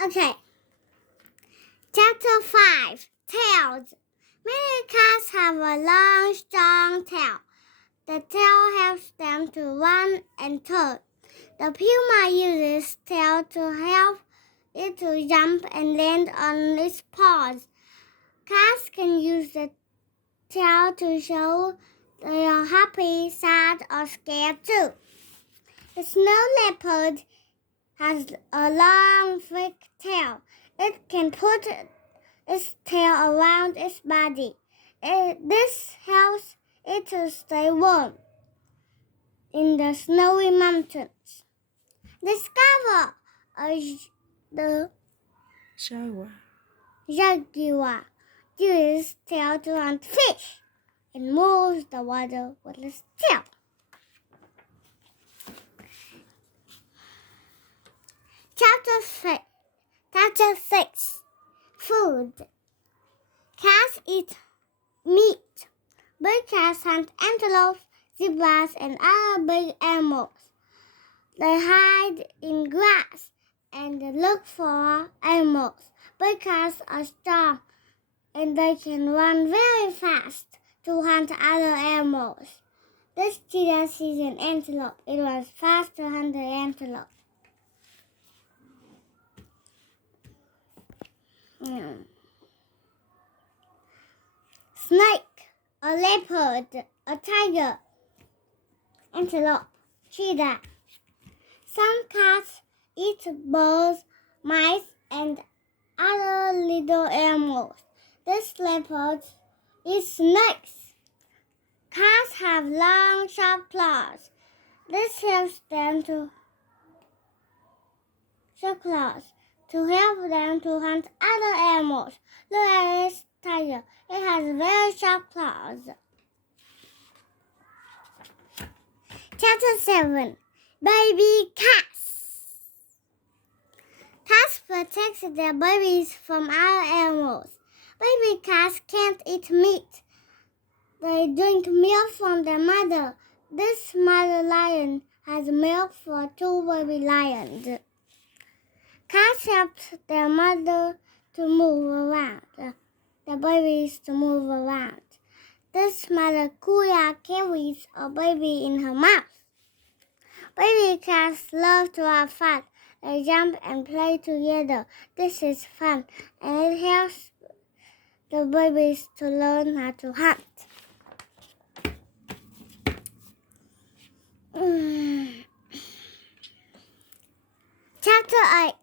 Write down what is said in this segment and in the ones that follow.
Okay. Chapter 5 Tails. Many cats have a long, strong tail. The tail helps them to run and turn. The puma uses its tail to help it to jump and land on its paws. Cats can use the tail to show they are happy, sad, or scared too. The snow leopard has a long, thick tail. It can put its tail around its body. This helps it to stay warm in the snowy mountains. Discover the jaguar uses its tail to hunt fish and moves the water with its tail. Chapter 6 Food. Cats eat meat. Big cats hunt antelopes, zebras, and other big animals. They hide in grass and look for animals. Big cats are strong and they can run very fast to hunt other animals. This cheetah sees an antelope. It runs fast to hunt the antelope. Snake, a leopard, a tiger, antelope, cheetah. Some cats eat birds, mice, and other little animals. This leopard eats snakes. Cats have long, sharp claws. This helps them to help them to hunt other animals. Look at this tiger. It has very sharp claws. Chapter 7 Baby Cats. Cats protect their babies from other animals. Baby cats can't eat meat. They drink milk from their mother. This mother lion has milk for 2 baby lions. Cats help their mother to move around, the babies to move around. This mother Kuya carries a baby in her mouth. Baby cats love to have fun. They jump and play together. This is fun, and it helps the babies to learn how to hunt. Chapter 8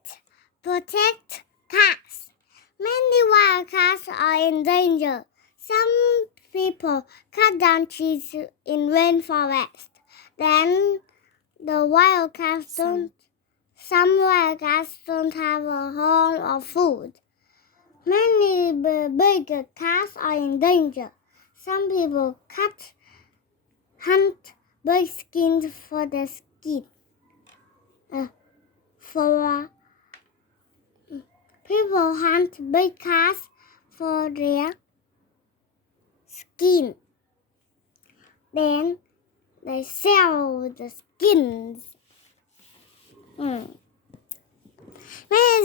Protect Cats. Many wild cats are in danger. Some people cut down trees in rainforest. Then some wild cats don't have a home or food. Many big cats are in danger. Some people hunt big skins for their skin. People hunt big cats for their skin. Then they sell the skins. Many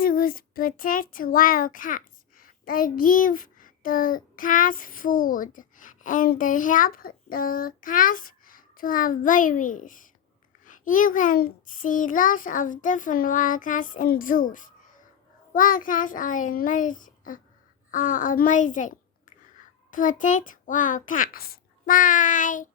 zoos protect wild cats. They give the cats food and they help the cats to have babies. You can see lots of different wild cats in zoos. Wild cats are amazing. Protect wild cats. Bye.